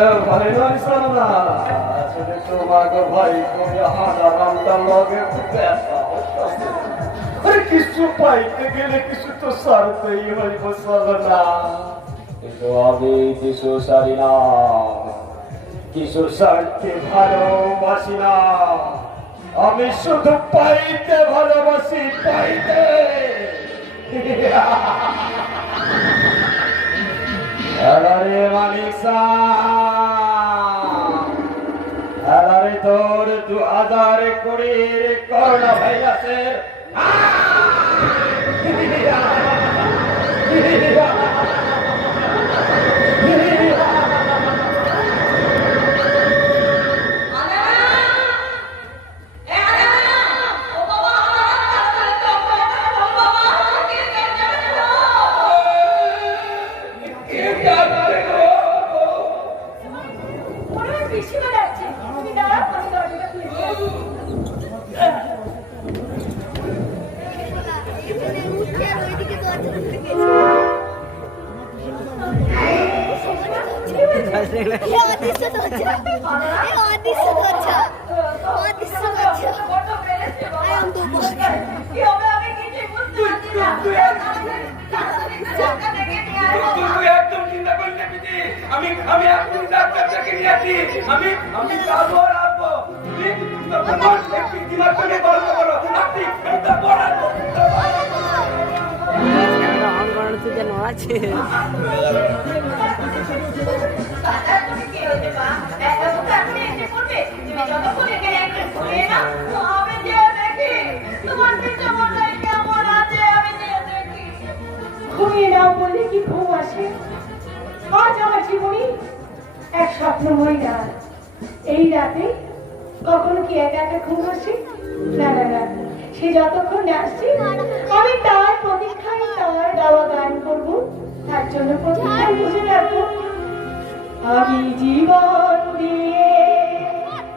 ভাই নয় সারা আসলে তোমার ভাই তুমি হারামটার লগে আরে কিছু পাইতে গেলে কিছু তো সারতেই হইব চলো না কিন্তু আমি কিছু সারি না কিছু সারতে ভালোবাসি না আমি শুধু পাইতে ভালোবাসি পাইতে আরে মালিক আরে তোর 2020 করোনা ভাইরাসের ঘুমিয়ে নাও বললে কি ঘুম আসে আজ আমার জীবনে এক স্বপ্নময় রাত এই রাতে কখনো কি একা একা ঘুম আসে না না না সে যতক্ষণ আসছে আমি তার প্রতীক্ষায় তার গাওয়া গান করবো তার জন্য প্রতীক্ষায় বসে রাখবো আমি জীবন দিয়ে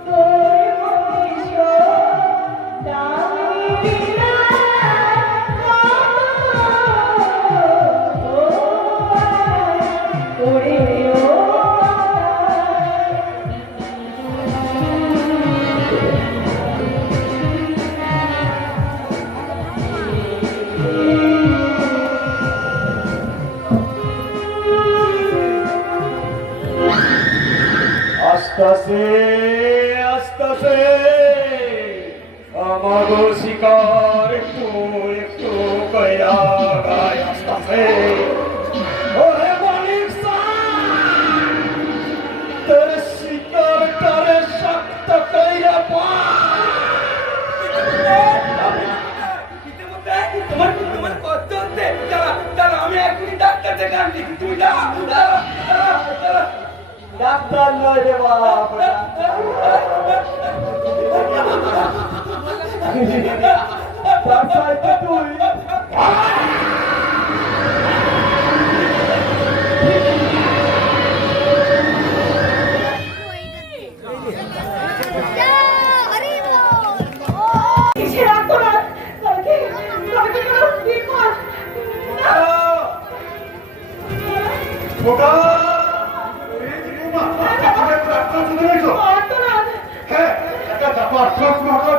তোর ভবিষ্যৎ দামি আস্তে আস্তে আমাগো শিকার একটু একটু কইরা গায় আস্তে ওরে মালিক তোর শিকার করে শক্ত কইরা পা তোমার কত হচ্ছে দাঁড়া আমি এখনই ডাক্তার ডেকে আনছি তুমি ডাক্তার নয় রে বাপ ডাক্তার তুই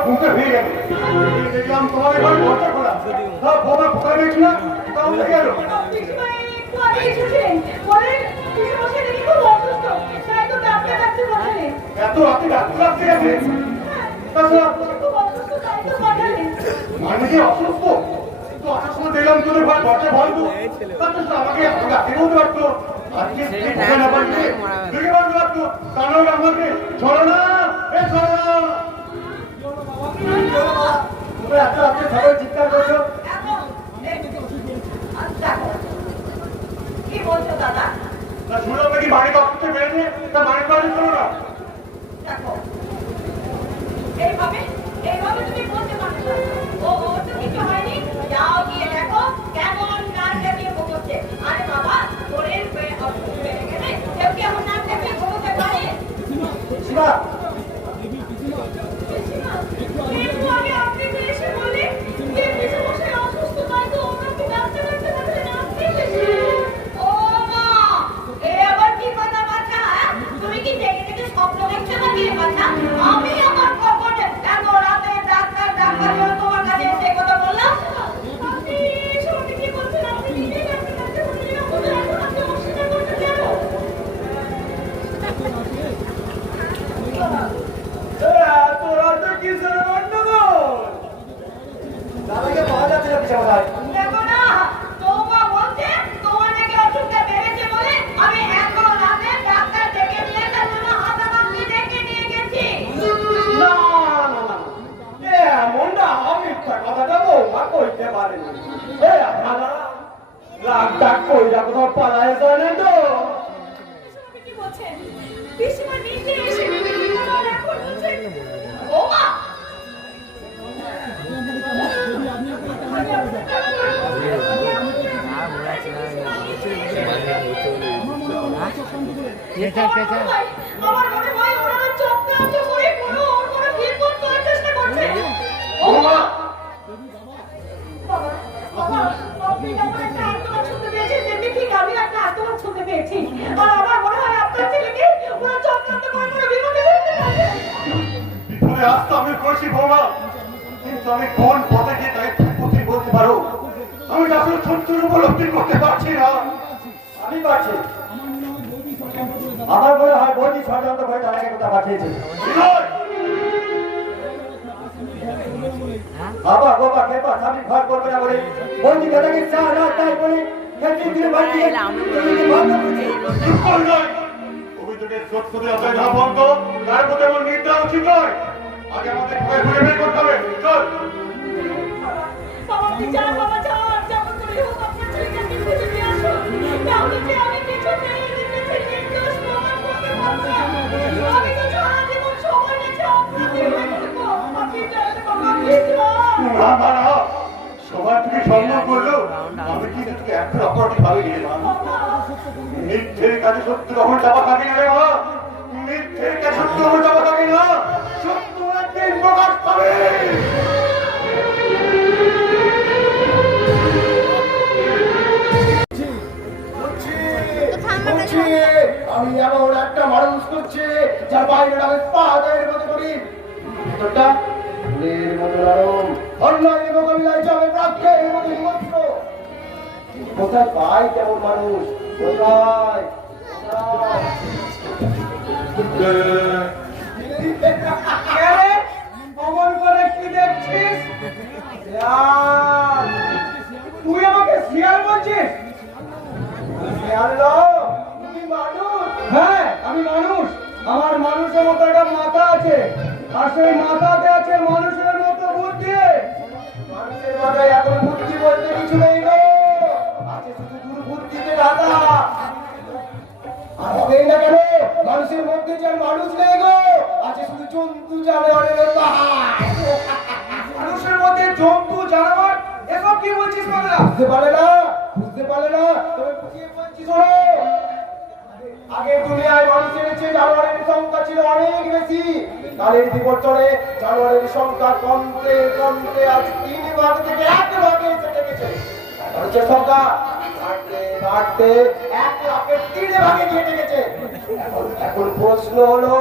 ঘুমতে ভেঙে গেল দেখলাম তোমার এবার ঘরটা খোলা সব বোমা ফোকা দেখছিল তাও দেখে গেল এত রাতে ডাক্তার রাখতে গেছে মানে কি অসুস্থ তো আসার সময় দেখলাম তোদের ভাই ঘরটা বন্ধ আমাকে রাতে বলতে পারতো আজকে না পারছে দেখে বলতে পারতো কারণ আমাকে ছড়ো না এ ছড়ো না তুমি এত রাতে সবাই চিৎকার করছো কি বলছো দাদা না শুনলাম নাকি বাড়ি বাড়িতে বেড়েছে তা বাড়ি বাড়ি করো না দেখো এইভাবে তুমি বলতে পারছো না ও তো কিছু হয়নি যাও গিয়ে দেখো কেমন নাচটা দিয়ে বকছে আরে বাবা তোরের অসুখ হয়ে গেলে কেউ কি আমার নাচ দেখে বকতে পারে শিবা আপনি সইতে পারেনি। এই আপনারা রাগ ডাক কইরা কোথাও পালায় জানেন তো? আপনি কি বলছেন? পিসিমা নিজে এসে আমার এখন বলছে, ওমা! আমার মনে হয় ওনারা চক্রান্ত করে কোনো বিপদ করার চেষ্টা করছে। ওমা! বাবা, বাবা, আপনি যেমন একটা আর্তনাদ শুনতে পেয়েছেন, তেমনি ঠিক আমি একটা আর্তনাদ শুনতে পেয়েছি। আর আমার মনে হয় আপনার ছেলেকে ওরা চক্রান্ত করে কোনো বিপদে ফেলতে পারবে। বিপদে আসতে আমি করছি বৌমা, কিন্তু আমি কোন পথে গিয়ে তাই ঠিক পথে বলতে পারো? আমি আসলে সত্যের উপলব্ধি করতে পারছি না। আমি পাচ্ছি। আমার মনে হয় বৌদি ষড়যন্ত্র করে তাকে কোথাও পাঠিয়েছে। বাবা বাবা খেপা স্বামী ঘর করবে না বলে বৌদি দাদাকে চা রাত তাই বলে খেতে দিয়ে বাড়ি অভিযোগের সত্যতা যাচাই না বন্ধ, তার প্রতি আমার নিন্দা উচিত নয়। আগে আমাদের ঘুরে ঘুরে বের করতে হবে। চল। বাবা, আপনি যান, বাবা যান, যেমন করে হোক আপনার ছেলেকে আপনি খুঁজে নিয়ে আসুন। তাহলে যে আমি কিছুতেই নিজেকে নির্দোষ প্রমাণ করতে পারবো না। আমি তো সারা জীবন সময় রেখে আপনাকে হয়ে থাকবো। আপনি যান বাবা, প্লিজ যান। না, না, না। সবার থেকে সম্মান করলো, আমি কিন্তু তোকে একটা অপরাধী ভাবে নিয়ে এলাম। মিথ্যের কাজে সত্য কখনো চাপা থাকে না রে মা। মিথ্যের কাজে সত্য কখনো চাপা থাকে না। সত্য একদিন প্রকাশ পাবে। আমি এমন একটা মানুষ করছি যার বাইরে আমি পাহাড়ের মতো করি ভিতরটা ফুলের মতো নরম অন্যায় মোকাবিলায় যাবে প্রাক্ষের মতো হিংস্র। কোথায় পাই তেমন মানুষ? কোথায় অমন করে কি দেখছিস? তুই আমাকে শিয়াল বলছিস? শিয়াল তুমি মানুষ? হ্যাঁ আমি মানুষ। আমার মানুষের মতো একটা মাথা আছে, আর সেই মাথাতে আছে মানুষের মতো বুদ্ধি। মানুষের মাথায় এখন বুদ্ধি বলতে কিছু নেই গো, আছে শুধু দুর্বুদ্ধিতে ঢাকা। আর হবেই না কেন? মানুষের মধ্যে যে আর মানুষ নেই গো, আছে শুধু জন্তু জানোয়ারের পাহাড়। মানুষের মধ্যে জন্তু জানোয়ার এসব কি বলছিস বাংলা? বুঝতে পারে না, বুঝতে পারে না, তবে বুঝিয়ে বলছি শোনো। আগে দুনিয়ায় মানুষের চেয়ে জানোয়ারের সংখ্যা ছিল অনেক বেশি। কালের বিবর্তনে জানোয়ারের সংখ্যা কমতে কমতে আজ 3 ভাগ থেকে 1 ভাগে এসে ঠেকেছে। মানুষের সংখ্যা বাড়তে বাড়তে 1 লাখের 3 ভাগে গিয়ে ঠেকেছে। এখন প্রশ্ন হলো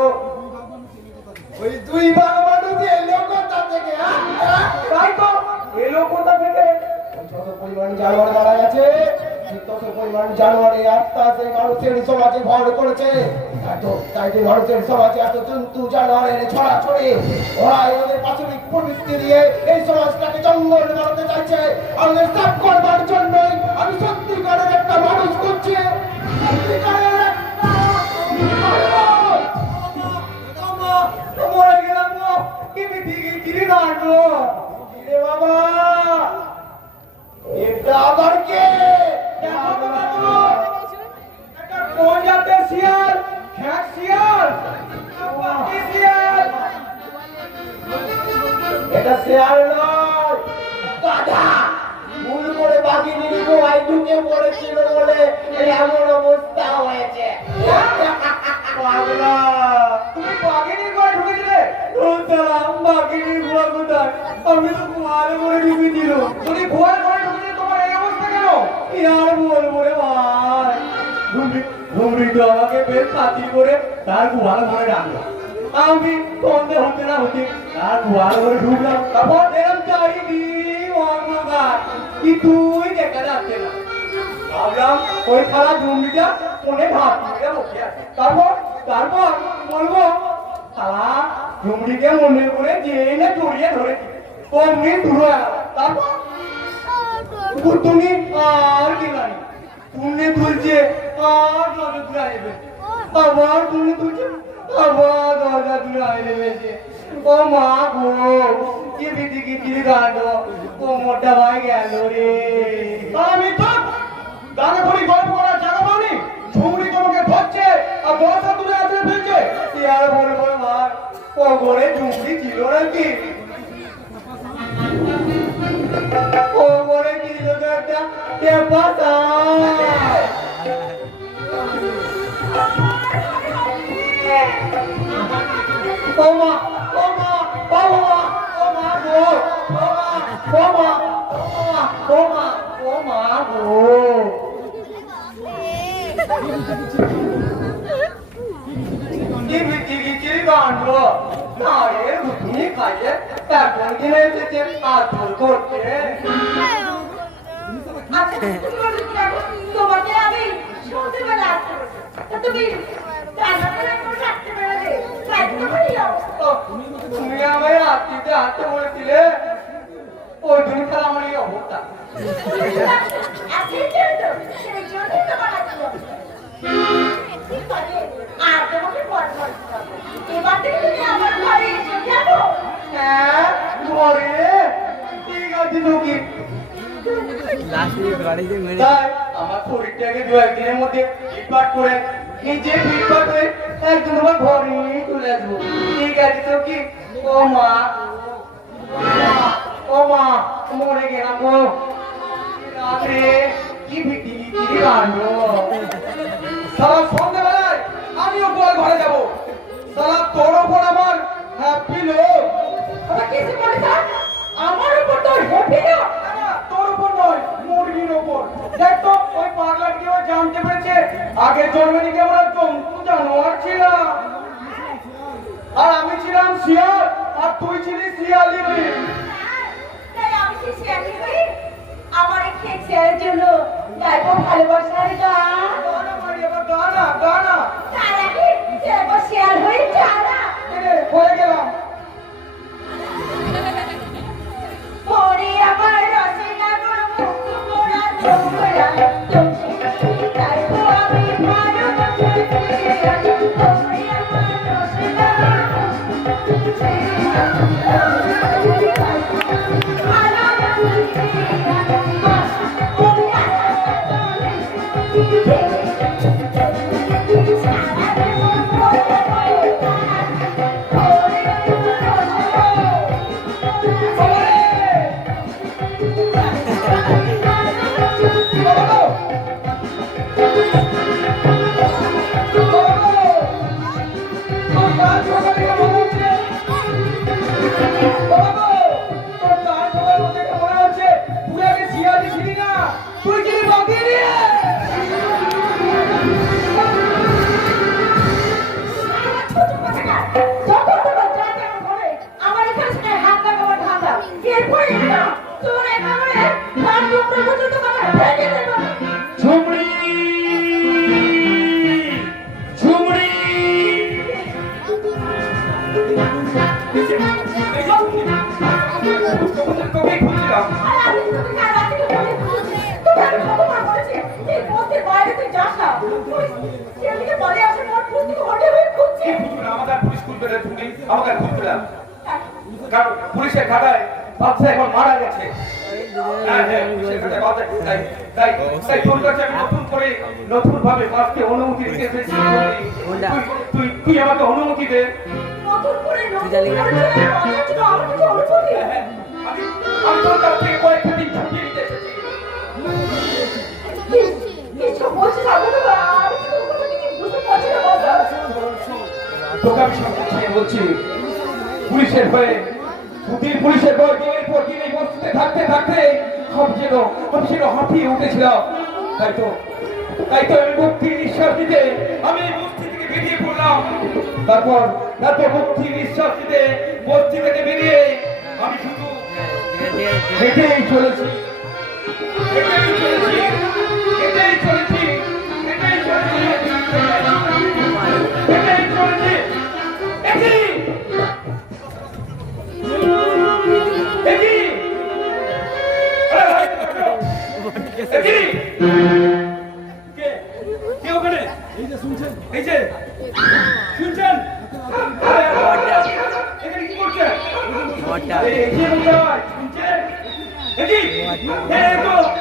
ওই 2 ভাগ মানুষ এলো কোথা থেকে? তাই তো এলো কোথা থেকে? যত পরিমাণ জানোয়ার মারা গেছে ঠিক তত পরিমাণ জানোয়ারের আত্মা সেই মানুষের সমাজে ভর করেছে। তাই তো মানুষের সমাজে এত জন্তু জানোয়ারের ছড়াছড়ি। ওরা ওদের পাশবিক প্রবৃত্তি দিয়ে এই সমাজটাকে জঙ্গল বানাতে চাইছে। আমাদের ত্যাগ করবার জন্যই আমি সত্যিকারের একটা মানুষ করছি। সত্যিকারের একটা মরে গেলাম গো, কিন্তু ঠিকই চিনি না গো। রে বাবা, এটা আবার কে? এটা কোন জাতের শিয়াল? খ্যাট শিয়াল? পাতি শিয়াল? এটা শিয়াল নয়, গাধা। ভুল করে বাঘিনীর গোয়ায় ঢুকে পড়েছিল বলে এই এমন অবস্থা হয়েছে। পাগলা, তুমি বাঘিনীর গোয়ায় ঢুকেছিলে? বাঘিনীর গোয়া কোথায়? আমি তো গোয়ালে করে ঢুকেছিল। তুমি গোয়ালে করে ঢুকেছিলে, তোমার এই অবস্থা কেন? কি আর বলবো রে ভাই, ঘুমরি তো আমাকে বেশ খাতির করে তার গোয়ালে করে ডাকলো। আমি সন্দেহ হতে না হতে তার গোয়ালে করে ঢুকলাম। তারপর এরকম চারিদিক অন্ধকার, কিছুই দেখা যাচ্ছে না। ভাবলাম ওই খালা ঘুমরিটা ফোনে ভাত দিয়ে বসে আছে। তারপর বলবো খালা ঘুমরিকে মনে করে যেই না জড়িয়ে ধরেছি, অমনি দূর হয়ে গেল। তারপর তুমি আর কি জানি তুমি তুলছে আর দরজা তুলে আইবে, আবার তুমি তুলছে আবার দরজা তুলে আইবে। ও মা গো, কি বিধি কি চিড়ি কাণ্ড কোমরটা ভাই গেল রে। আমি তো দানা করি গল্প করার জায়গা পাওনি। ঝুমড়ি তোমাকে ধরছে আর দশটা দূরে আছে ফেলছে। কি আর বলবো ভাই, কোমরে চুমড়ি ছিল নাকি? কোমরে ছিল তো একটা টেপাটা। ও মা, ও মা, ও মা, ও মা গো, ও মা, ও মা, ও মা, ও মা গো। কি বিচিরি কাণ্ড, নারে রুটি খাইয়ে এখন কিনে এসেছে আদর করতে। আচ্ছা তুমি বলো কি রাখো? তোমাকে আমি শুনতে পেলে আসতে তা তুমি রান্না করে করে রাখতে পেরে কাজটা করে যাও। তুমি আমায় রাত্রিতে হাতে বলেছিলে, ওই দিন খেলা আমার এই অবস্থা। আজকে তো সেই জন্যই তো বানাচ্ছি ঠিক আছে আর তোমাকে পর পর এবার থেকে তুমি আমার ঘরে এসে যাবো। হ্যাঁ ঘরে ঠিক আছে রুগী। তাই আমার শরীরটাকে দু একদিনের মধ্যে ফিটফাট করে নিজে ফিটফাট হয়ে একদম আমার ঘরে চলে আসবো। ঠিক আছে তো কি? ও মা, ও মা, মরে গেলাম গো। রাত্রে কি ভিটি কি কাণ্ড। সারা সন্ধ্যেবেলায় আমিও গোয়াল ঘরে যাবো। সারা তোর ওপর আমার হ্যাপি লোক। ওটা কিছু বলে না আমার উপর তোর হেপি না তোর উপর নয়, মুরগির ওপর। দেখ তো ওই পাগলার কি জানতে পেরেছে আগে জন্মেনি কি আমরা জন্তু জানোয়ার ছিলাম, আর আমি ছিলাম শিয়াল আর তুই ছিলি শিয়ালি। তাই আমি কি শেয়ারি করি আমার এই খেয়ে শেয়ারের জন্য গাইবো ভালোবাসার গান গানা মারি এবার গানা গানা। তার আগে একবার শেয়ার হয়ে জানা হয়ে গেলাম। ওরে আমার রসিনা গুলো মুখ পোড়া তোমরা তুমি গাইবো আমি ভালোবাসার গান। ওরে আমার রসিনা তুই কি বাকি নিয়ে আমার এখানে হাত লাগাবার ধান্দা এরপরে না তোর একেবারে ধান টুকরো পর্যন্ত আমার ভেঙে দেবো। ঝুমড়ি ঝুমড়ি তোকে খুঁজছিলাম। আর আমি তোকে কাল রাতে বলে তোকে আমি কতবার বলেছি এই পথের বাইরে তুই যাস না তুই সেদিকে বলে আসে মোর পুষ্টি ঘটে হয়ে খুঁজছে আমাকে পুলিশ খুঁজবে না, তুমি আমাকে খুঁজবে না। কারণ পুলিশের খাতায় বাচ্চা এখন মারা গেছে। হ্যাঁ, পুলিশের খাতায় বাচ্চা- তাই- তাই- তাই তোর কাছে আমি নতুন ভাবে বাঁচতে অনুমতি দিতে এসেছি। তুই আমাকে অনুমতি দে। নতুন করে নতুন করে আমার কিছু অনুভূতি হ্যাঁ, আমি তোর কাছ থেকে কয়েকটা দিন ছুটি নিতে এসেছি। কিছু বলছি না বলে আমি কি তোর কথা কিছু বুঝতে পারছি না বাবা তোকে আমি সব বুঝিয়ে বলছি, পুলিশের হয়ে পুলিশের ভয় দিনের পর দিন এই বস্তিতে থাকতে থাকতে আমি যেন হাঁপিয়ে উঠেছিলাম। তাই তো আমি মুক্তির নিঃশ্বাস দিতে আমি এই বস্তি থেকে বেরিয়ে পড়লাম। তারপর মুক্তির নিঃশ্বাস দিতে বস্তি থেকে বেরিয়ে আমি শুধু হেঁটেই চলেছি, হেঁটেই চলেছি, হেঁটেই চলেছি, হেঁটেই চলেছি, হেঁটেই চলেছি। একই শুনছেন? এখানে কি করছেন? কি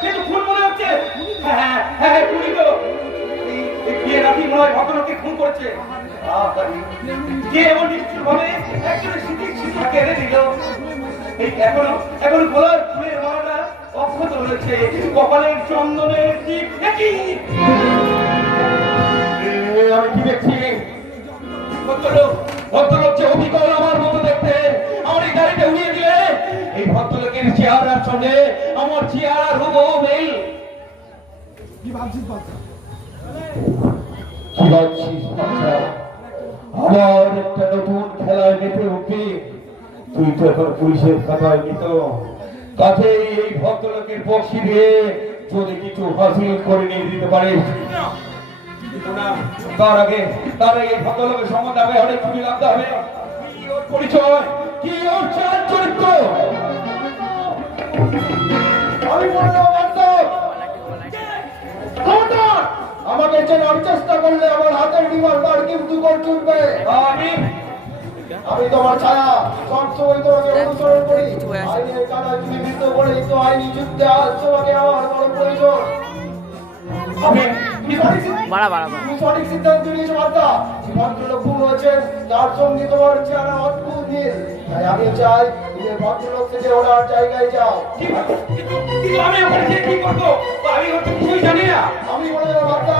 কিন্তু খুন মনে হচ্ছে। হ্যাঁ হ্যাঁ খুনি তো এই বিয়ে রাখি মনে হয় ভদ্রলোককে খুন করছে। কে এমন নিষ্ঠুর ভাবে একজনের স্মৃতি কেড়ে দিল। এই এখনো গোলার ফুলের মালাটা অক্ষত রয়েছে, কপালের চন্দনের টিপ। আমি কি দেখছি? ভদ্রলোক যে অবিকল আমার মতো দেখতে, আমার এই গাড়িটা উড়িয়ে দিলে এই ভদ্রলোকের চেহারার সঙ্গে আমার চেহারার হুবহু মিল। কি ভাবছিস বাচ্চা? আবার একটা নতুন খেলায় মেতে উঠবি? তুই তো এখন পুলিশের খাতায় নিত। কাজেই এই ভদ্রলোকের বক্সি দিয়ে যদি কিছু হাসিল করে নিয়ে দিতে পারিস, তার আগে ভদ্রলোকের সম্বন্ধে আমি অনেক খুবই লাগতে হবে। কি ওর পরিচয়, কি ওর চাল চরিত্র? আমি আমাকে চেনার চেষ্টা করলে আমার হাতের রিভলভার কিন্তু চলবে। আমি তোমার ছায়া, সবসময় তোমাকে অনুসরণ করি। আইনের কানায় তুমি মৃত্যু বলেই তো আইনি যুদ্ধে আজ তোমাকে আমার বড় প্রয়োজন। তুমি সঠিক সিদ্ধান্ত নিয়েছো বার্তা। ভদ্রলোক খুন হয়েছেন, তার সঙ্গে তোমার চেহারা অদ্ভুত মিল। তাই আমি চাই তুমি ভদ্রলোক থেকে ওনার জায়গায় যাও। আমি বলে দেবো বার্তা,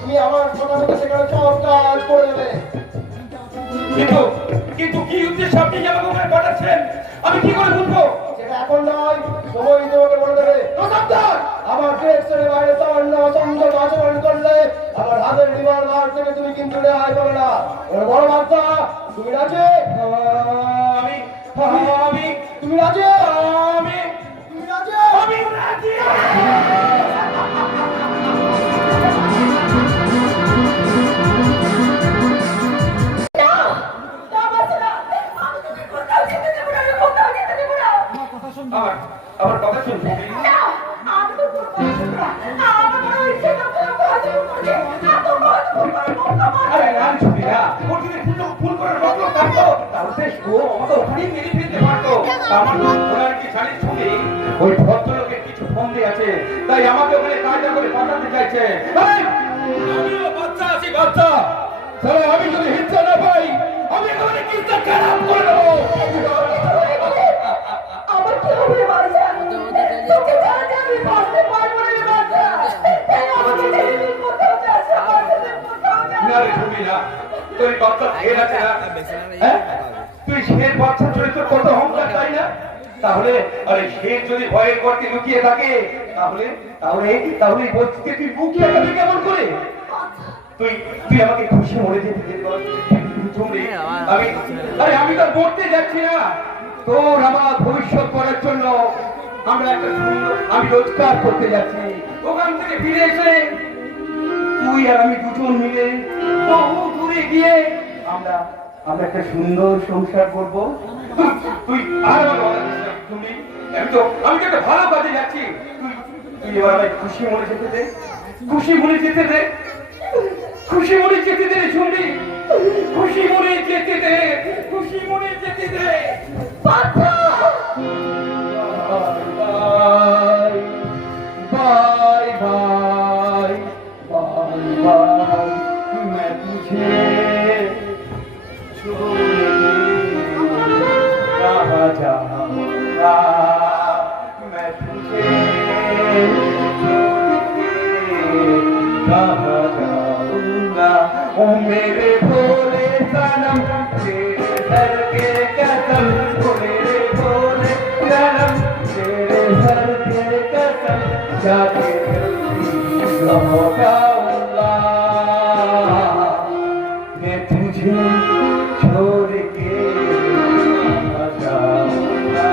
তুমি আমার কথা মতো সেখানে সব কাজ করে দেবে। কিন্তু কি উদ্দেশ্যে আপনি আমাকে ওখানে পাঠাচ্ছেন আমি কি করে বুঝবো? সেটা এখন নয়, সময় তোমাকে বলে দেবে। আমার ডিরেকশনের বাইরে সামান্য অসংখ্য আচরণ করলে আমার হাতের রিভলভার থেকে তুমি কিন্তু রেহাই পাবে না। বড় বার্তা, তুমি রাজি? তুমি রাজি? তুমি রাজি? আমি রাজি। আমার কথা শুনবি? আরে না ছবি না, ওর যদি ফুল করার মতলব থাকতো তাহলে ও আমাকে ওখানেই মেরে ফেলতে পারতো। আমার ওনার কি শাড়ির ছবি ওই ভদ্রলোকের কিছু ফন্দি আছে, তাই আমাকে ওখানে কায়দা করে পাঠাতে চাইছে। আমিও বাচ্চা আছি, বাচ্চা। তাহলে আমি যদি হিংসা না পাই আমি একেবারে কিস্তা খারাপ করে দেবো। আমার কি হবে বাচ্চা? তোকে ছাড়া আমি বাঁচতে পারবো না বাচ্চা। এই আমাকে ছেড়ে দিন, কোথাও যাস না, কোথাও যাস না রে ছবি না, তুই বাচ্চা খেয়ে আছে না? হ্যাঁ, তুই শের বাচ্চা চরিত্র কত অহংকার, তাই না? তাহলে আরে শের যদি ভয়ের গর্তে লুকিয়ে থাকে তাহলে তাহলে তাহলে বলছিস তুই বুকিয়ে যাবি কেমন করে? তুই আমাকে খুশি মরে যেতে দে। আমি তো মরতে যাচ্ছি না, তোর আমার ভবিষ্যৎ করার জন্য আমি রোজগার করতে যাচ্ছি। ওখান থেকে ফিরে এসে তুই আর আমি দুজন মিলে বহু দূরে গিয়ে আমরা একটা সুন্দর সংসার করবো। তুই আমি তো একটা ভালো কাজে যাচ্ছি। তুই এবার আমায় খুশি মনে যেতে দে, খুশি মনে যেতে দে, খুশি মনে যেতে দে শুনবি, খুশি মনে যেতে দে, খুশি মনে যেতে দে। बाय बाय बाय बाय मैं तुझे छोड़ कहाँ जाऊँगा, मैं तुझे कहाँ जाऊँगा। ओ मेरे भोले सनम तेरे सर के कसम, ओ मेरे भोले सनम तेरे सर के कसम, जाके लौटाऊंगा मैं तुझे छोड़ के कहाँ जाऊँगा।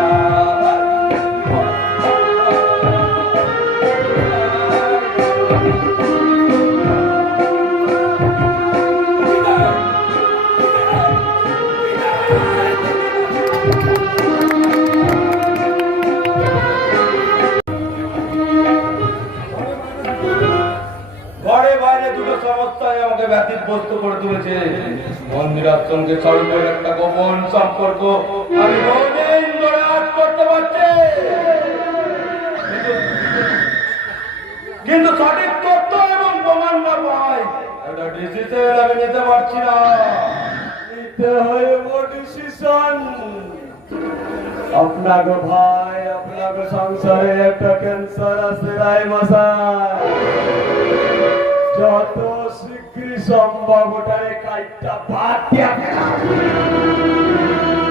ঘরে বাইরে দুটো সমস্যায় আমাকে ব্যতিব্যস্ত করে তুলেছে। মন্দিরার সঙ্গে স্বল্পের একটা গোপন সম্পর্ক আমি বহুদিন ধরে আজ করতে পারছি। সঠিক তথ্য এবং প্রমাণ না পাই একটা ডিসিশন আমি নিতে পারছি না। নিতে হইব ডিসিশন। আপনাকে ভাই আপনাকে সংসারে একটা ক্যান্সার আছে রায় মশাই, যত শীঘ্র সম্ভব ওটারে কাইটটা বাদ দিয়া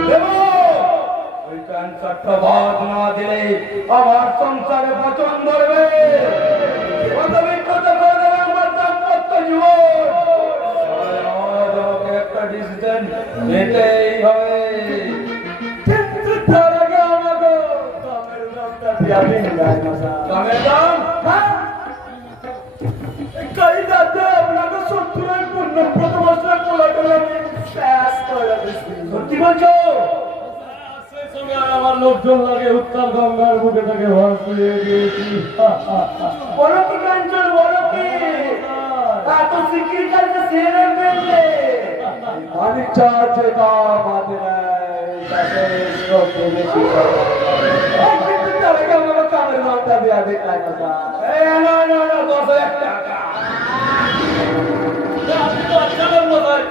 দেব। ওই ক্যান্সারটা বাদ না দিলে আমার সংসারে পচন ধরবে, বিপদে করে দেবে আমার দাম্পত্য জীবন। আজ আমাকে একটা ডিসিশন নিতেই হবে। কিন্তু তার আগে আমাকে দামের দামটা দিয়া দিন রায় মশাই। দামের দাম? হ্যাঁ, কাইদাতে আপনাকে 70 পূর্ণ প্রথম বছর পোলাটাকে আমি শেষ করে দিচ্ছি। সত্যি বলছো? সেই সঙ্গে আমার লোকজন লাগে উত্তর গঙ্গার বুকে তাকে ভাসিয়ে দিয়েছি। বড় কি কাঞ্চন, বড় কি এত সিকির কালকে সেরে ফেললে মানিক চাচ্ছে দাম হাতে নেয়, তাকে সত্যি বেশি কিন্তু তার আগে আমাকে কামের দামটা দেওয়া দেয় রায় মশাই। না না না 10,000 টাকা আপনি তো আচ্ছাদন মশাই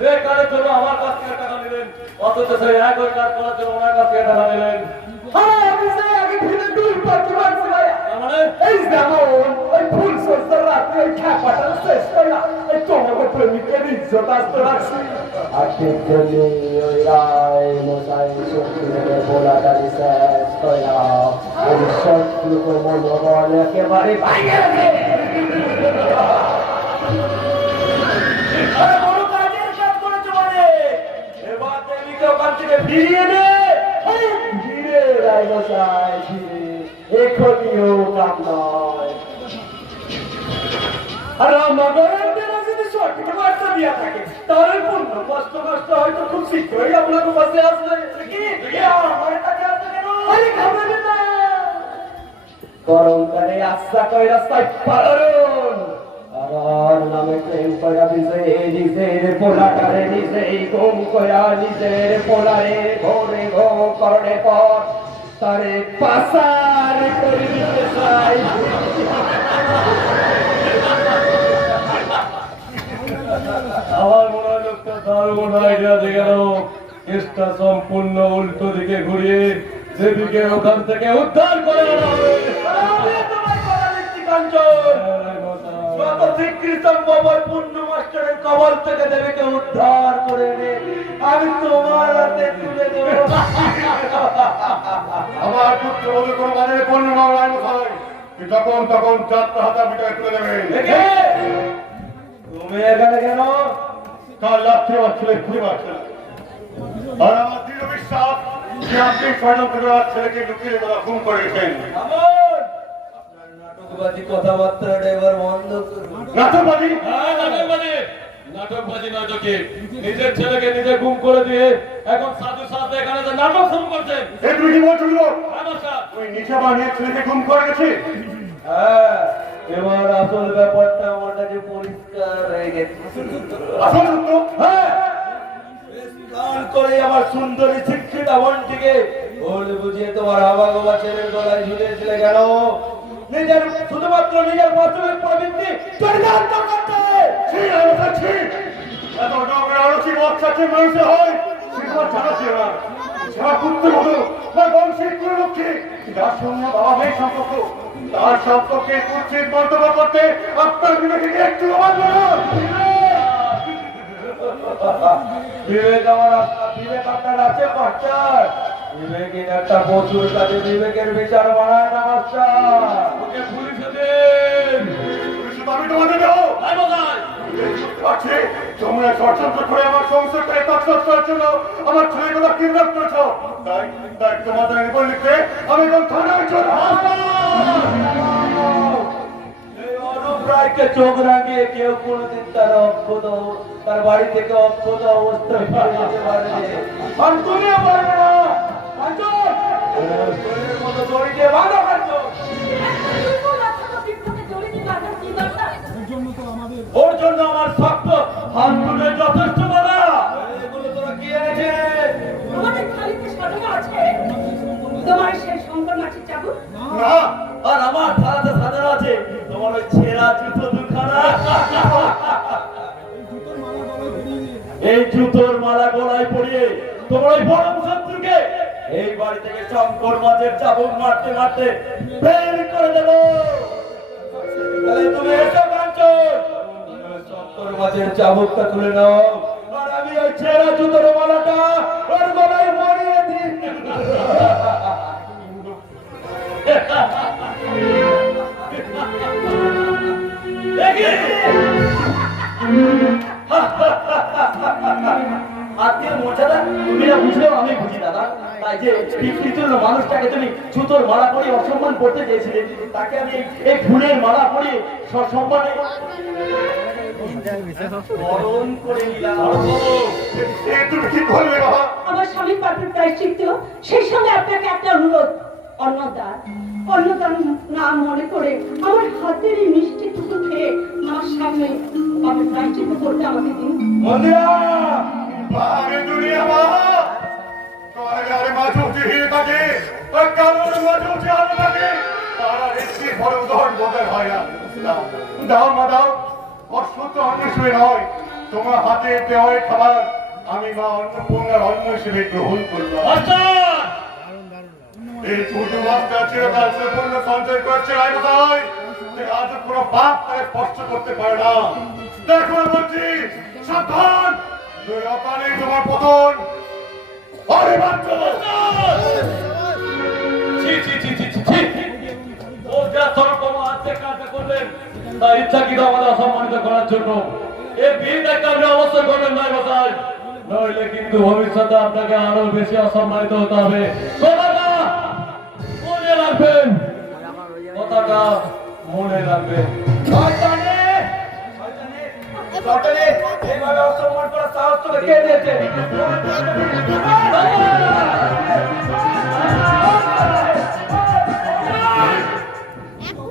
বেকারের জন্য আমার কাছ থেকে টাকা নিলেন, অথচ সেই একই কাজ করার জন্য ওনার কাছ থেকে টাকা নিলেন। হ্যাঁ, আমি সেই আগে ফিরে দূর করতে পারছি না। মানে এই যেমন ওই ফুল সস্তার রাত্রে ওই খ্যাপাটা শেষ করলাম, এই তোমাকে প্রেমিকের ইজ্জত আসতে রাখছি। আর্থিক জন্য ওই রায় মশাই শক্তিকে বোলাটারি শেষ করলাম, ওই শত্রুকে মনোবল একেবারে বাইরে রেখে ফিরিয়ে নে ফিরে রায় মশাই ফিরে, এখনিও কাম নয়। আর আমাদের যদি সঠিক বার্তা দিয়া থাকে তাহলে পূর্ণ কষ্ট কষ্ট হয়তো খুব শীঘ্রই আপনাকে পাশে আসবে। গরমকালে আশা করে রাস্তায় পালন আর নামে প্রেম করা নিজের পোলাটারে নিজেই ঘুম করা নিজের পোলারে ঘোরে ঘো করণে পর তারে পাশার করে দিতে চাই। আমার মনে হয় লোকটা দারুণ আইডিয়া দিয়ে গেল। কেসটা সম্পূর্ণ উল্টো দিকে ঘুরিয়ে দেবীকে ওখান থেকে উদ্ধার করে আনা হবে। যত শীঘ্র সম্ভব ওই পূর্ণ মাস্টারের কবল থেকে দেবীকে উদ্ধার করে এনে আমি তোমার হাতে তুলে দেবো। আমার পুত্র বলে কোনো মানে পূর্ণ রায় মশাই যখন তখন যাত্রা হাতা বিটায় তুলে দেবে। তুমি এখানে কেন? কাল রাত্রে আমার ছেলে খুঁজে পাচ্ছে না, আর আমার দৃঢ় বিশ্বাস যে আপনি ষড়যন্ত্র করার ছেলেকে লুকিয়ে খুন করে গেছেন। আপনার নাটকবাজি কথাবার্তাটা এবার বন্ধ করুন। নাটকবাজি? হ্যাঁ, নাটকবাজি। নাটকবাজি নাটকে নিজের ছেলেকে নিজে গুম করে দিয়ে এখন সাধু সাথে এখানে যে নাটক শুরু করছেন। এই তুমি কি বলছো? হ্যাঁ, ওই নিচে বানিয়ে ছেলেকে খুন করে গেছে। হ্যাঁ, এবার আসল ব্যাপারটা আমার কাছে পরিষ্কার হয়ে গেছে। আসল সত্য? হ্যাঁ, স্নান করে আমার সুন্দরী শিক্ষিত বোনটিকে ভুল বুঝিয়ে তোমার হাবা গোবা ছেলের গলায় ঝুলিয়েছিলে কেন? নিজের শুধুমাত্র নিজের বাস্তবিক প্রবৃত্তি চরিতার্থ করতে। এত ডগরা আরতি বাচ্চাকে মানুষে হয় সেটা জানা ছিল না। যারা পুত্র হলো বা বংশের কোনো লক্ষ্যে যার সঙ্গে বাবা ভাই সম্পর্ক তার সম্পর্কে কুৎসিত মন্তব্য করতে আপনার বিবেকে একটু অবাক হলো? বিবেক আমার বিবেক আপনার আছে মাস্টার? বিবেকের একটা প্রচুর কাজে বিবেকের বিচার বাড়ায় না মাস্টার। ওকে পুলিশে দিন। আমি তোমাদের দেবো আছে তোমরা ষড়যন্ত্র করে আমার সংসারটাকে তছনছ করার জন্য আমার ছেলে কথা কিডন্যাপ করেছো। তাই তাই তোমাদের রিপোর্ট লিখতে আমি এখন থানায় চলে এই অনুপ রায়কে চোখ রাঙিয়ে কেউ কোনোদিন তার বাড়ি থেকে অক্ষত অবস্থায় ফিরে যেতে পারে। আর তুমিও পারবে না। শরীরের মতো দড়ি দিয়ে বাঁধা কাঞ্চন। ওর জন্য আমার শক্ত হাত দুটো যথেষ্ট বাধা। এগুলো তোরা কি এনেছে? আমাদের থালিতে সাজানো আছে তোমার সেই শঙ্কর মাছের চাবুক। না আর আমার থালাতে সাজানো আছে তোমার ওই জুতোর মালা গলায় পরিয়ে তোমার ওই বড় শত্রুকে এই বাড়ি থেকে শঙ্কর মাঝের চাবুক মারতে মারতে বের করে দেবো। তাহলে তুমি এসো কাঞ্চন, শঙ্কর মাঝের চাবুকটা তুলে নাও, আর আমি ওই ছেঁড়া জুতোর মালাটা ওর গলায় মরিয়ে দিই। আজকের মজাটা তুমি না বুঝলেও আমি বুঝি দাদা। তাই যে পিতৃতুল্য মানুষটাকে তুমি জুতোর মালা পরিয়ে অসম্মান করতে চেয়েছিলে, তাকে আমি এই ফুলের মালা পরিয়ে সসম্মানে বরণ করে নিলাম। তুমি কি বলবে বাবা? আমার স্বামী পাপের প্রায়শ্চিত্ত, সেই সঙ্গে আপনাকে একটা অনুরোধ, অন্নদান নাম মনে করে আমার হাতের এই মিষ্টি টুকু খেয়ে আমার সামনে পাপের প্রায়শ্চিত্ত করতে আমাকে দিন। মন্দিরা বারে দুনিয়া মা কারাগারে মাঝে উঠে থাকে, কারোর মাঝে উঠে আলো থাকে, তারা একটি বড় উদাহরণ বোধের হয় না। দাও মা দাও, অসত্য অন্য হিসেবে নয়, তোমার হাতে দেওয়া খাবার আমি মা অন্নপূর্ণার অন্ন হিসেবে গ্রহণ করলাম। এই ছোট বাচ্চা চিরকাল পূর্ণ সঞ্চয় করছে রায়মতাই, যে আজ কোনো পাপ তাকে স্পর্শ করতে পারে না। দেখো বলছি, সাবধান, তুই অকালেই তোমার পতন। আরে বাচ্চা ছি ছি ছি ছি ছি ছি। ও যা সরকম হাতে কাজটা করলেন তার ইচ্ছাকৃত আমাদের অসম্মানিত করার জন্য এই বিয়েটা আপনি অবশ্যই করবেন না মশাই, নইলে কিন্তু ভবিষ্যতে আপনাকে আরো বেশি অসম্মানিত হতে হবে। কথাটা মনে রাখবেন, কথাটা মনে রাখবেন। শয়তানে, শয়তানে, শয়তানে, এইভাবে অসম্মান করার সাহস তোকে কে দিয়েছে?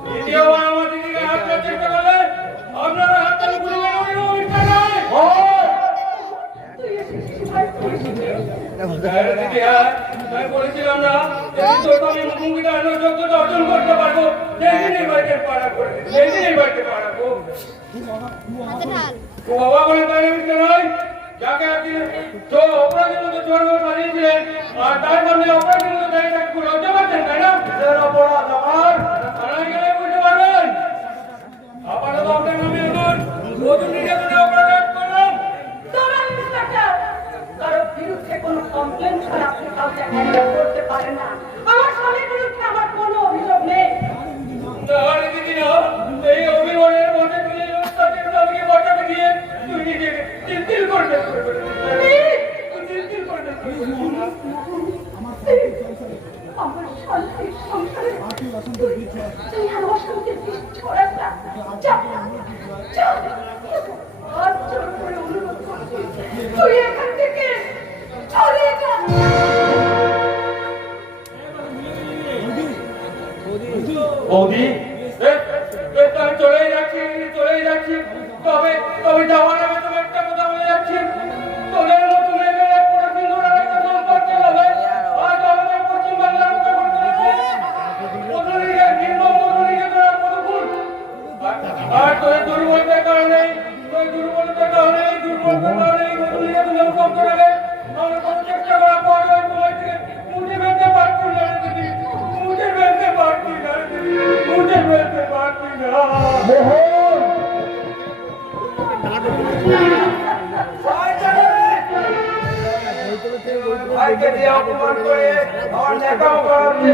দ্বিতীয়বার আমার দিদিকে হাত দেওয়ার চেষ্টা করলে আপনারা হাততালি করে দেবেন, ওইটা নয়। তুই এসেছিস ভাই, তুই এসেছিস। দিদি, হ্যাঁ, আমি বলেছিলাম না যে আমি মুখোমুখিটা যোগ্যতা অর্জন করতে পারবো, যেদিন এই বাড়িতে পাড়া করে, যেদিন এই বাড়িতে পাড়াবো। ও বাবা বলে তাই আমি নয়, যাকে আপনি তো অপরাধের মতো চোর বানিয়েছিলেন, আর তার সামনে অপরাধের মতো দাঁড়িয়ে থাকতে লজ্জা পাচ্ছেন, তাই না? অপরাধ আমার থানায় গেলে বুঝতে পারবেন। আপাতত আপনার নামে এখন নতুন নির্যাতনে অপরাধ করলাম। দাঁড়ান ইন্সপেক্টর, কারো বিরুদ্ধে কোনো কমপ্লেন ছাড়া আপনি কাউকে হ্যান্ডেল করতে পারেন না। আমার স্বামীর বিরুদ্ধে আমার কোনো অভিযোগ নেই। তাহলে দিদি না, এই অভিমানের মধ্যে তুই এই রোজটাকে আমাকে বাঁচাতে গিয়ে তুই নিজেকে তিল করতে আমার শান্তির সংসারে তুই আমার সঙ্গে বিষ ছড়াস না। যা, যা, হাত জোর করে অনুরোধ করছি, তুই এখান থেকে চলে যা। বৌদি, আমি চলেই যাচ্ছি, তবে যাওয়ার আগে তুমি একটা কথা বলে যাচ্ছি, তোদের নতুন মেয়েদের এক পুরো সিন্ধুর আর একটা সম্পর্কে হবে, আজ আমাদের পশ্চিমবাংলার মুখে করতে হবে, মধুলিকে, নির্মম মধুলিকে তোরা মধুকুল, আর তোদের দুর্বলতার কারণে মধুলিকে তুমি অনুভব করে আমরা কোনো চেষ্টা করার পর ওই তোমার থেকে মুঠে বেঁধে পারছি না দিদি, মুঠে বেঁধে পারছি না দিদি, মুঠে বেঁধে পারছি না। ভাইকে দিয়ে অপমান করে আমার নেকাও করাচ্ছে,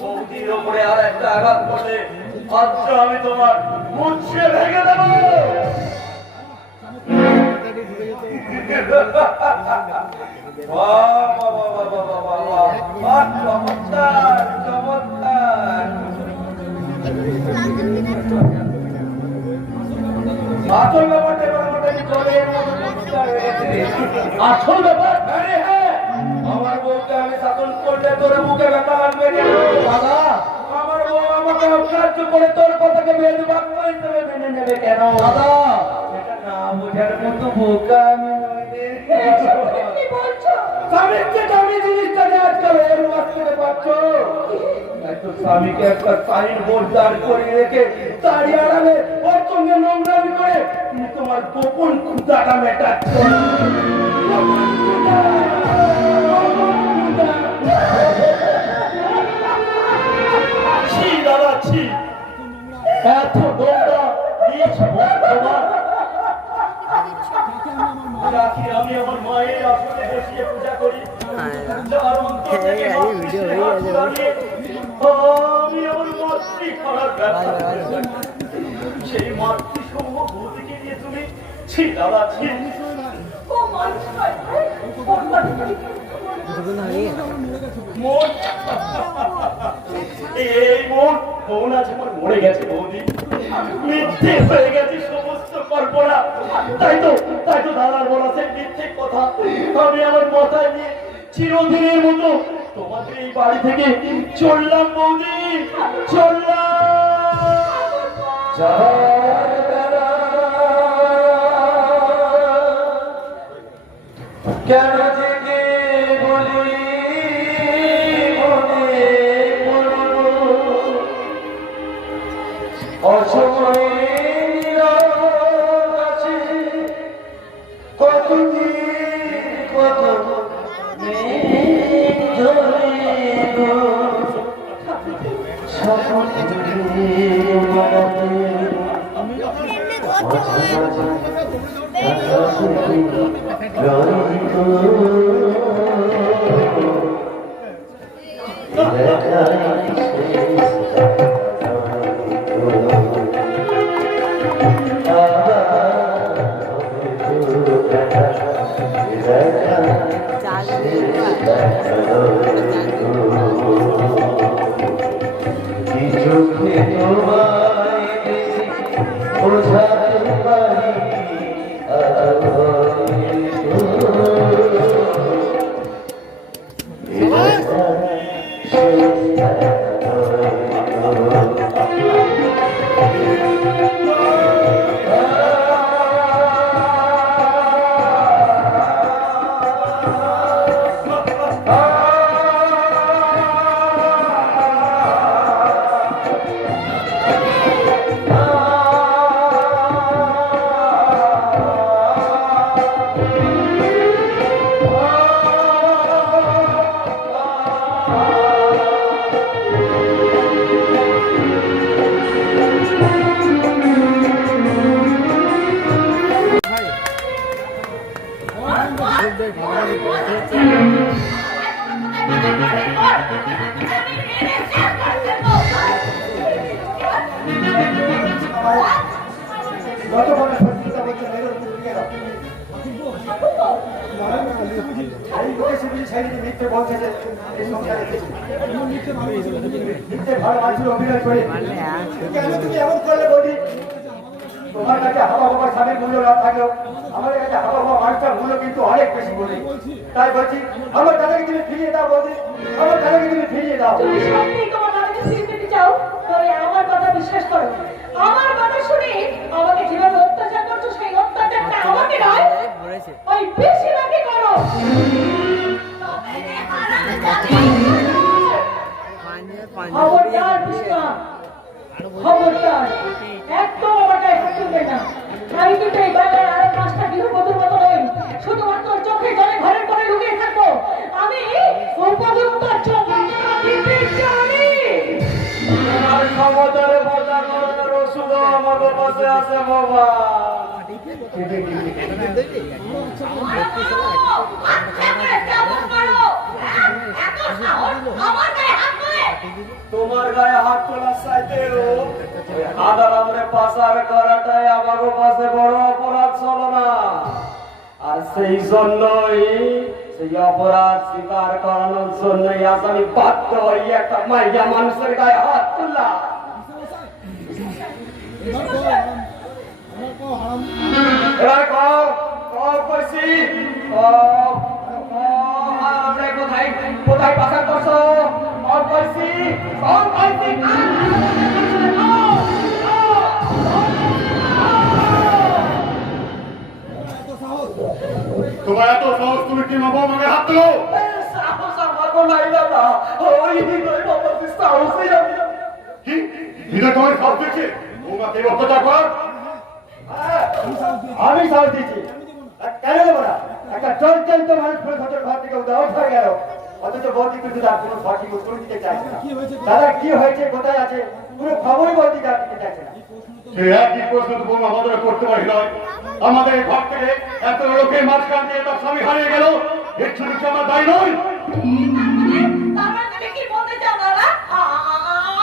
বৌদির ওপরে আর একটা আঘাত করলে আজ আমি তোমার মুছিয়ে ভেঙে দেব। চমৎকার চমৎকার, আসল ব্যাপারটা এবার মোটামুটি জলের মতো পরিষ্কার হয়ে গেছে। আসল ব্যাপার, আরে হ্যাঁ, আমার বউকে আমি শাসন করলে তোর মুখে ব্যথা লাগবে কেন? দাদা, আমার বউ আমাকে অগ্রাহ্য করে তোর কথাকে বেদবাক্য হিসেবে মেনে নেবে কেন? দাদা, সেটা না বোঝার মতো বোকা আমি নই এসব তুমি কি বলছো? স্বামীর যে দামি জিনিসটাকে আজকাল ওর মাঝখানে পাচ্ছ। তাই তো স্বামীকে একটা সাইন বোর্ড দাঁড় করিয়ে রেখে তারই আড়ালে ওর সঙ্গে নোংরামি করে তুমি তোমার গোপন ক্ষুদাটা মেটাচ্ছ। গোপন ক্ষুধা, গোপন ক্ষুধা। ছি দাদা ছি, এত নোংরা নিজ তোমার। রাখি আমি আমার মায়ের আসনে বসিয়ে পূজা করি, যার অন্তর থেকে মাতৃস্নেহ ছড়িয়ে আমি আমার মাতৃ করার ব্যবসা করে থাকি। সেই মাতৃসমূহ ভূতিকে নিয়ে তুমি ছি দাদা ছি। ও মানুষ নয় ভাই, ওর কথা তুমি মন, এই মন, মন আজ আমার মরে গেছে বৌদি, মিথ্যে হয়ে গেছে সমস্ত কল্পনা। তাই তো দাদার বলা সেই মিথ্যে কথা আমি আমার মাথায় নিয়ে চিরদিনের মতো তোমাদের এই বাড়ি থেকে চললাম বৌদি, চললাম। কেন থেকে বলি মনে অসময়ে আছে কতদিন কত তোমার কাছে হাওয়া বাবার স্বামীর মূল্য না থাকলেও আমাদের কাছে হাওয়া বাবা মানুষটার মূল্য কিন্তু অনেক বেশি বলি। তাই বলছি আমার দাদাকে তুমি ফিরিয়ে দাও বৌদি, আমার দাদাকে তুমি ফিরিয়ে দাও। তুমি সত্যিই তোমার দাদাকে ফিরিয়ে দিতে চাও? তবে আমার কথা বিশ্বাস করো, আমার কথা শুনে আমাকে যেভাবে অত্যাচার করছো সেই অত্যাচারটা আমাকে নয় ওই বেশিরভাগই করো। খবরদার কৃষ্ণা, খবরদার একদম আমার গায়ে হাত তুলবে না। আমি কিন্তু এই বাংলার আর 5টা গৃহবধূর মতো নই, শুধুমাত্র চোখে জলে ঘরের করে লুকিয়ে থাকবো। আমি উপযুক্ত যন্ত্রণা দিতে জানি। আর ক্ষমতারে মজা করার ওষুধ আমার পাশে আছে বাবা। তোমার গায়ে হাত তোলার চাইতেও আদার আমরে পাচার করাটাই আমার পাশে বড় অপরাধ চলো না। আর সেই জন্যই সেই অপরাধ স্বীকার করানোর জন্যই আজ আমি বাধ্য হই একটা মাইয়া মানুষের গায়ে হাত তুললাম। এবার কও কইছি আমরা কোথায় কোথায় পাচার করছো? কইছি তোমার এত সাহস, তুমি কি মা বৌমাকে হাত দিলো? সাহস আমার কোনো নাই দাদা, ওই হৃদয় বাবাকে সাহসই আমি কি হৃদয় তোমার সাহস দিয়েছে বৌমাকে অত্যাচার করার? আমি সাহস দিচ্ছি, কেন দেবো না? একটা চলচন্ত মানুষ পুরো ঘর থেকে উদাহরণ হয়ে গেল, অথচ বৌদি কিন্তু তার কোনো সঠিক উত্তর দিতে চাইছে না। দাদা কি হয়েছে, কোথায় আছে, পুরো খবরই বৌদি তার দিতে চাইছে না। সে একই প্রশ্ন তো বৌমা আমাদের করতে পারি নয়। আমাদের ঘর থেকে এত লোকের মাঝখান দিয়ে তার স্বামী হারিয়ে গেল, এর জন্য কি আমার দায়ী নয়? তারপরে তুমি কি বলতে চাও দাদা?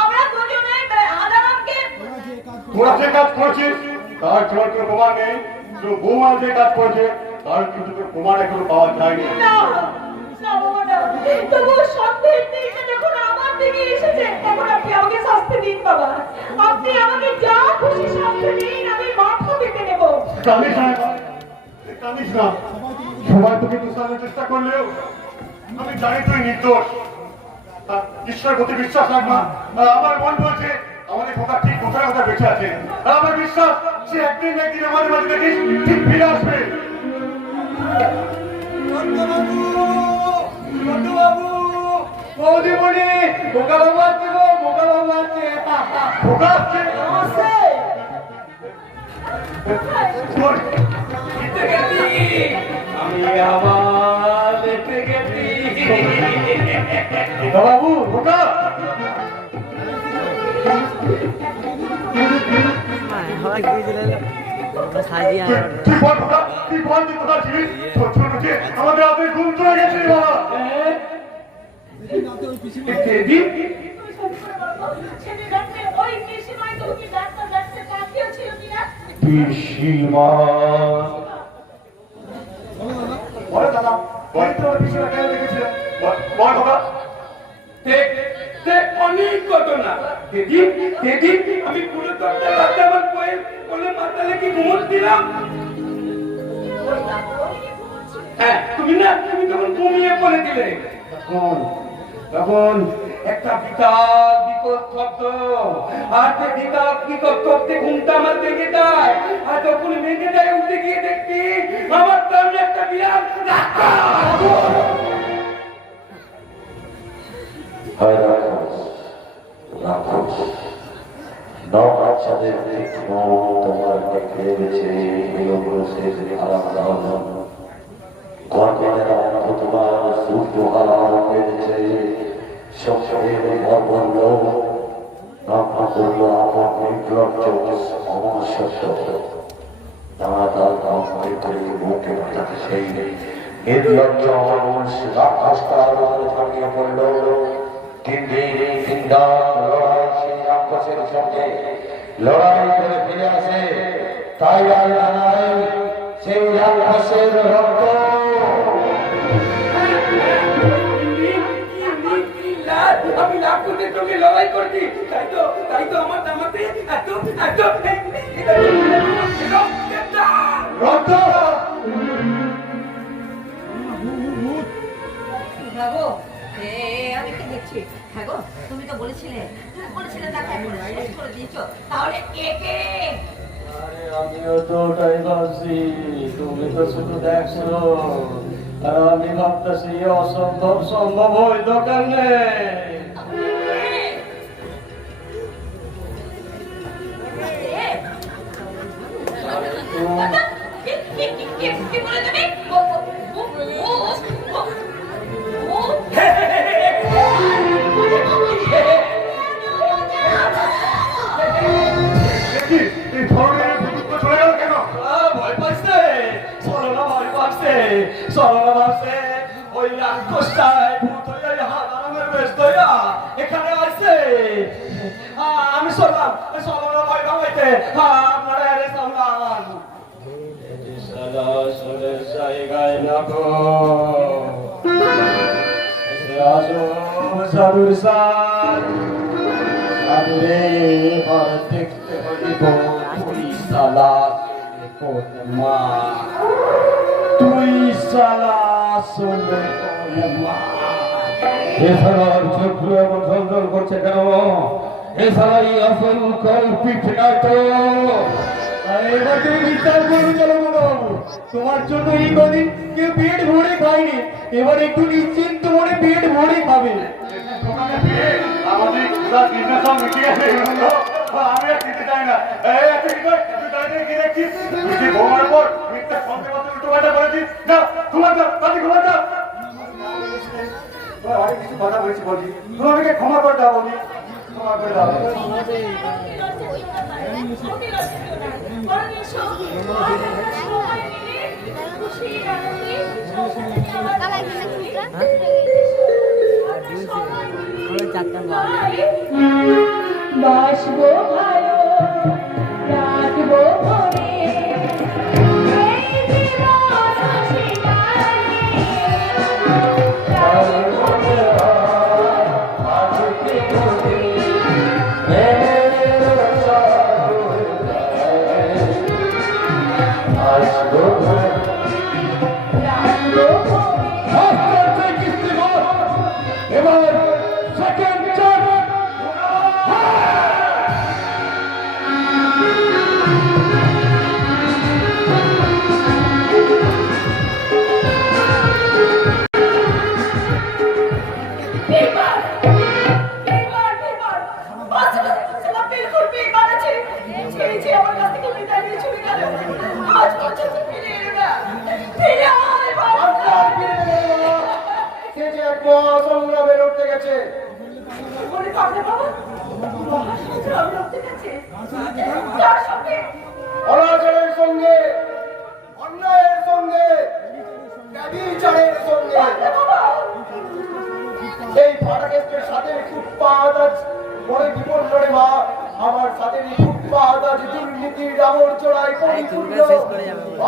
আমরা দুজনে আদালতকে তোরা যে কাজ করেছিস তার তোমার কোনো প্রমাণ নেই, কিন্তু বৌমা যে কাজ করেছে তার কিন্তু তোর প্রমাণ এখনো পাওয়া যায়নি। না না বাবা না, তবুও সন্দেহের দিকে যখন আমার দিকে এসেছে তখন আপনি আমাকে শাস্তি দিন বাবা। আপনি আমাকে যা খুশি শাস্তি দিন, আমি মাথা পেতে নেব। কামিস না, কামিস না। সবাই তোকে দোষানোর চেষ্টা করলেও আমি জানি তুই নির্দোষ। ঈশ্বরের প্রতি বিশ্বাস রাখবা। আমার মন বলছে আমাদের খোকা ঠিক কোথায় কোথায় বেঁচে আছে, আর আমার বিশ্বাস সে একদিন না একদিন আমাদের মাঝে দেখিস ঠিক ফিরে আসবে। বৌদিমণি, বোকা বাবু আছে গো, বোকা বাবু আছে। খোকা আসছে। আমি আমার লেটে গেছি। বাবু, খোকা সাজিয়ে তুই বল খোকা, তুই বল তুই কোথায় ছিলিস? ছোট ছোট আমাদের হাতে ঘুম চলে গেছে বাবা। দিদি, সেদিন রাত্রে ওই পিসিমাই তুমি ডাক্তার ডাক্তার পাঠিয়েছিল কিনা? পিসিমা। বলো দাদা, বলি তো পিসিমা কেন দেখেছিল? বল খোকা। অনেক ঘটনা দিদি দিদি, আমি পুরো তত্ত্বে রাতে আমার বইয়ের কোলে মাথা লেগে ঘুমোচ্ছিলাম। হ্যাঁ তুমি তখন ঘুমিয়ে পড়ে দিলে। তখন একটা বিকট বিকট শব্দ, আর সে বিকট বিকট শব্দে ঘুমটা আমার ভেঙে যায়। আর যখন ভেঙে যায় উঠে গিয়ে দেখি আমার সামনে একটা বিরাট তোমার দেখে গেছে খারাপ তোমার সূর্য হারাম হয়েছে সবসময় বলল রান্না করলো আমার নির্লজ্জ আমার সত্য দাঁড়াতার মুখে বাঁচাতে সেই নির্লজ্জ মানুষ রাক্ষসটার উপরে ঝাঁপিয়ে পড়ল। তিন দিন তিন রাত লড়াই, সেই রাক্ষসের সঙ্গে লড়াই করে ফিরে আসে। তাই আর জানাই সেই রাক্ষসের রক্ত। আমি লাভ করতে তোকে লড়াই করছি, তাই তো আমার দামাতে এত এত রক্ত বাবু, আমি কি দেখছি? হ্যাঁ গো, তুমি তো বলেছিলে দেখা শেষ করে দিয়েছো, তাহলে কে কে? আরে আমিও তো ওটাই ভাবছি, তুমি তো শুধু দেখছো আর আমি ভাবতেছি অসম্ভব সম্ভব ওই দোকানে। কি বলে তুমি? এই ধরনের ভূমিকা চলে গেল কেন? ভয় পাচ্ছে, সরলা ভয় পাচ্ছে, সরলা ভাবছে ওই রাক্ষসটাই ভূত হইয়া হারামের বেশ ধইয়া এখানে আসছে। আমি সরলাম, সরলা ভয় পাইতে আপনারা এনে সামলান। সালা সরে জায়গায় না গো, আসো সাধুর সাথ, সাধুরে ভারত দেখতে হইব তুই সালা কোন মা, তুই সালা শুনে কোন মা। এছাড়ার চক্র এমন ঝলঝল করছে কেন? এছাড়াই আসল কল্পিত নাই তো? আরে এবার তুমি বিশ্বাস করবে চলো বাবু, তোমার জন্য এই কদিন কেউ পেট ভরে খায়নি, এবার একটু নিশ্চিন্ত মনে পেট ভরে খাবে। তোমাকে দিয়ে আমাদের পুরা দিনের সব মিটিয়ে গেছে এগুলো। আমি আর দিতে চাই না। এই একটা কি কর, তুই তাড়াতাড়ি গিয়ে দেখছিস তুই ঘুমার পর মিথ্যা সন্দেহ মতো উল্টো পাল্টা বলেছিস। না তোমার যা, তাতে ঘুমার যা। অনেক কিছু কথা বলেছি বলছি, তুমি আমাকে ক্ষমা করে দাও বলি, ক্ষমা করে দাও। বাসবো ভালো রাখবো ভরে এই জীবন এবার সেকেন্ড চার সে যে এক মহাসংগ্রামে লড়তে গেছে। অনাচারের সঙ্গে, অন্যায়ের সঙ্গে, ব্যভিচারের সঙ্গে। এই ফাটাকেস্টের সাথে ফুটপাত আজ বড় বিপদ লড়ে মা। আমার সাথে ফুটপাত আজ দুর্নীতির আবর্জনায় পরিপূর্ণ।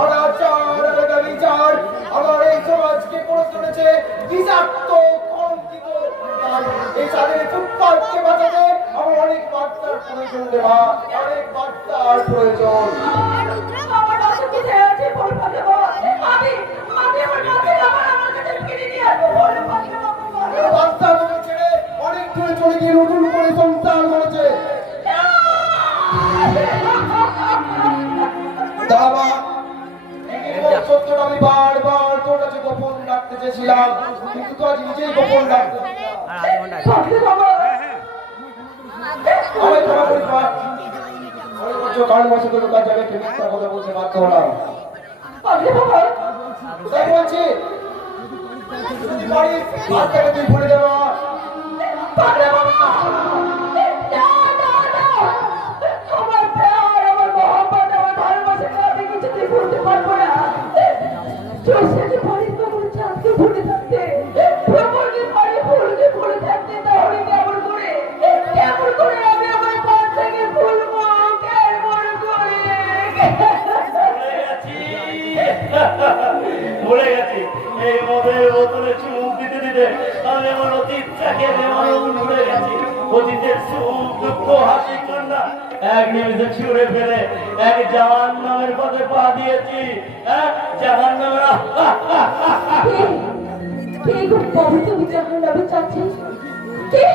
অনাচার আর ব্যভিচার আমার এই সমাজকে করে তুলেছে বিষাক্ত, কলঙ্কিত। তাই এই সাথে ফুটপাতকে বাঁচাতে আমার অনেক বার্তার প্রয়োজন রে মা, অনেক বার্তার প্রয়োজন। আমার অসুবিধা আছে বলবো আমি আমার কাছে আমার কাছে কিনে নিয়ে আসবো বলবো বাচ্চা মেয়ে ছেড়ে অনেক দূরে চলে গিয়ে নতুন করে সংসার করেছে। বাবা, এই সত্যটা আমি বারবার তোর কাছে গোপন রাখতে চেয়েছিলাম, কিন্তু তো আজ নিজেই গোপন রাখতে আমি ক্ষমা করিস মা। মনে করছো কারণ বসে তোর কাছে আমি একটু মিথ্যা কথা বলতে বাধ্য হলাম। তাই বলছি বাড়ির বাচ্চাকে তুই ভুলে যাবো। আমার প্যার আমার মহব্বত আমার ভালোবাসা আমি কিছুতেই ভুলতে পারবো না চোষাকে বাড়ির কবর চাঁদকে ভুলে থাকতে ভ্রমণকে বাড়ি ফুলকে ভুলে থাকতে তাহলে কেমন করে আমি আমার বাচ্চাকে ভুলবো কেমন করে ভুলে গেছি এই মদের বোতলে চুমুক দিতে দিতে আমি আমার অতীতটাকে ভুলে গেছি। অতীতের সুখ দুঃখ হাসি কান্না এক নিমিষে ছুঁড়ে ফেলে এক জাহান্নামের পথে পা দিয়েছি। জাহান্নামের কে গো বাবু তুমি জাহান্নামে চাচ্ছিস কে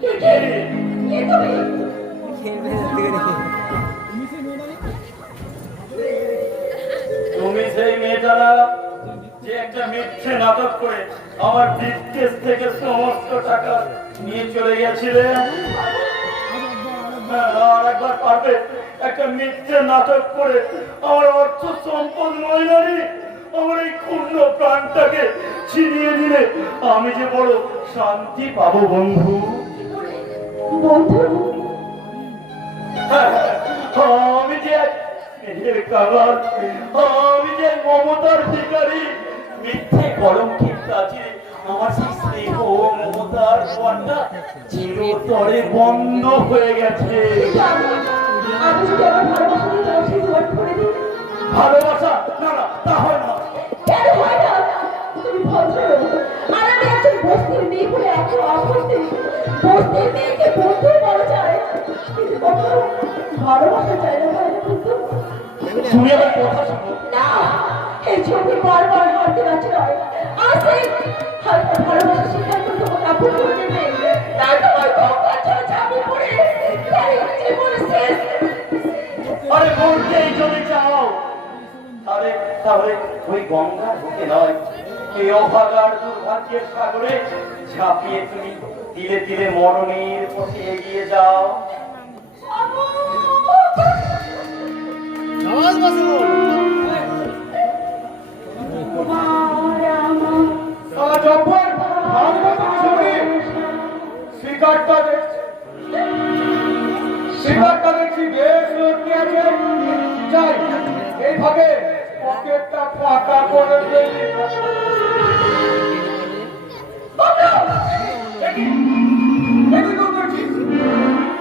কে কে কে তুমি তুমি সেই মেয়েটা না যে একটা মিথ্যে নাটক করে আমার ব্রিফকেস থেকে সমস্ত টাকা নিয়ে চলে গেছিলে। আর একবার পারবে একটা মিথ্যে নাটক করে আমার অর্থ সম্পদ মহিলারি আমার এই ক্ষুণ্ণ প্রাণটাকে ছিনিয়ে দিলে আমি যে বড় শান্তি পাবো বন্ধু। বন্ধু আমি যে নিজের কারণ, আমি যে মমতার ভিখারি, মিথ্যে কলঙ্কের কাছে আমার সেই স্নেহ মমতার দোয়ারটা চিরতরে বন্ধ হয়ে গেছে। আমি যদি আমার ভালোবাসা দিয়ে তোমার সেই দুয়ার খুলে দিই ভালোবাসা না না তা হয় না। কেন হয় না তুমি ভদ্র আর আমি একজন বস্তির মেয়ে বলে এত আপত্তি বস্তির মেয়েকে বন্ধু বলা যায় কিন্তু কখনো ভালোবাসা চাই না হয় না কিন্তু তুমি আমার কথা শোনো। না এই ছবি বারবার হাতে রাখছে নয় আসে হয়তো ভালোবাসা স্বীকার করে তোমাকে আপন করে নেবে না তোমার গঙ্গা চলে যাবে পড়ে তাই জীবন শেষ আরে বন্ধু যদি চাও তাহলে তাহলে ওই গঙ্গার বুকে নয়, এই অভাগার দুর্ভাগ্যের সাগরে ঝাঁপিয়ে তুমি ধীরে ধীরে মরণের পথে এগিয়ে যাও। শিকারটা দেখছি বেশ লড়তে আছে। যাই এই ভাগে পকেটটা ফাঁকা করে ফেলি।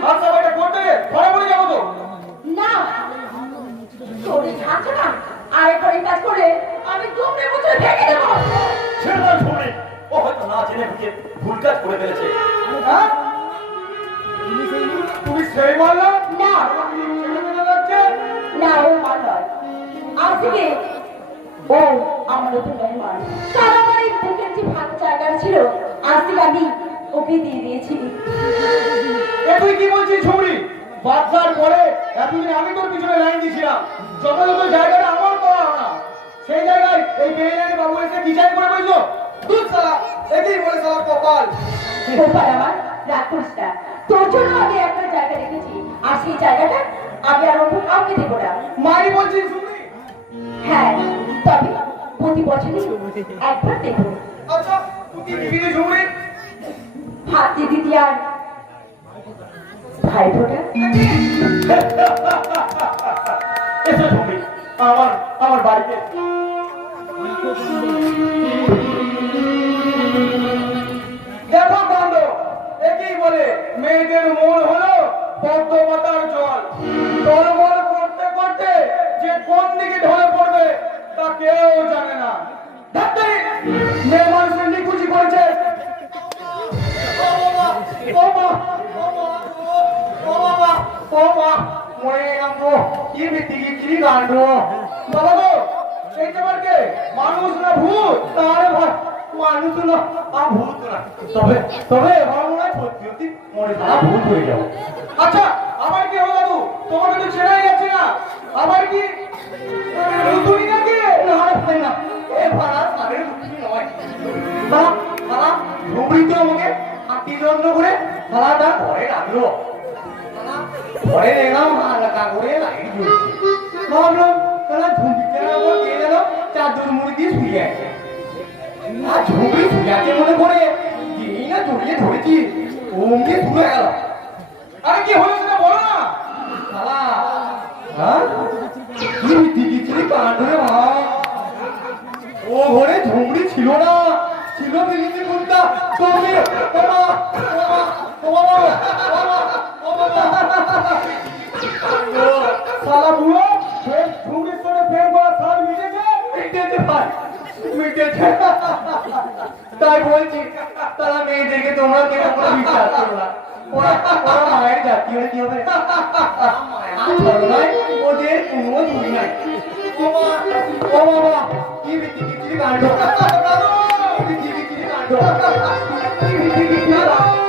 আচ্ছা ভাইটা করতে ঘরে বলে যাবো তো। না তোরে থাকো না, আরেকবার এই কাজ করে আমি দুমড়ে মুচড়ে ভেঙে দেবো। ছেড়ে দাও ঝুমরি, ও হয়তো না জেনে বুঝে ভুল কাজ করে ফেলেছে। হ্যাঁ তুমি সেই বললো না না, ও মান নয়, আজ থেকে ও আমার নতুন মেহমান। তার আমার এই বুকের যে ফাঁকা জায়গা ছিল, আজ থেকে আমি ওকে দিয়ে দিয়েছি। এ তুই কি বলছিস ঝুমরি? বাচ্চার পরে এতদিন আমি তোর পিছনে লাইন দিয়েছিলাম, যথাযথ জায়গাটা আমার পাওয়া না, সেই জায়গায় এই বেইলের বাবু এসে ডিজাইন করে বললো দুধ সালা, এটাই বলে সালা কপাল। গোপাল আমার, রাগ করিস না, তোর জন্য আমি একটা জায়গা রেখেছি, আর সেই জায়গাটা আমি আর অন্য কাউকে দেবো না। মাই বলছিস ঝুমরি? হ্যাঁ, তবে প্রতি বছরই একবার দেবো। আচ্ছা তুই কি দিবি রে ঝুমরি? ভাতি দিদি আর ভাই ফোটা। এসো ঝুমরি, আমার বাড়িতে। দেখো কাণ্ড, একেই বলে মেয়েদের মন হলো পদ্মমাতার জল, টলমল করতে করতে যে কোন দিকে ঢলে পড়বে তা কেউ জানে না। ডাক্তারি মেয়ে মানুষের নিকুচি করেছে। ও মা, ও মা, ও বাবা, ও মা, মরে গেলাম গো, কি বিতিকি কি কাণ্ড। বাবা গো, এই তোমারকে মানুষ না ভূত? তাহলে মানুষ না ভূত না, তবে তবে আমার মনে হয় সত্যি সত্যি মরে যাওয়া ভূত হয়ে যাবো। আচ্ছা আমার কি হলো দাদু? তোমাকে তো চেনাই যাচ্ছে না। আমার কি তুমি নাকি? না ভাই না, এ ভাড়া তাদের দুঃখী নয়। বাবা বাবা ঝুমরি তো আমাকে হাতি যত্ন করে ভাড়াটা ঘরে রাখলো। ঘরে এলাম হালকা করে লাইট জ্বলছে, ভাবলাম তাহলে ঝুমরিতে আমার কে যেন চাদর মুড়ি দিয়ে শুয়ে আছে। আর ঝুমরি শুয়ে আছে মনে করে যেই না জড়িয়ে ধরেছি ওমকে শুয়ে গেল। আরে কি হলো সেটা বলো না শালা। হ্যাঁ কি দিচ্ছিলি কান ধরে ভাই? ও ঘরে ঝুমরি ছিল না, ছিল বিলিতি কোনটা তুমি। বাবা বাবা বাবা শালা বুড়ো ঝুমরির সঙ্গে প্রেম করা সাল মিটেছে? মিটেছে ভাই, মিটেছে। তাই বলছি তারা মেয়েদেরকে তোমরা কেউ কোনো বিশ্বাস করো না, ওরা মায়ের জাতি হলে কি হবে? ওদের কোনো দুই নাই। ও বাবা কি বিচিত্র কাণ্ড, কি বিচিত্র কাণ্ড, কি বিচিত্র কাণ্ড।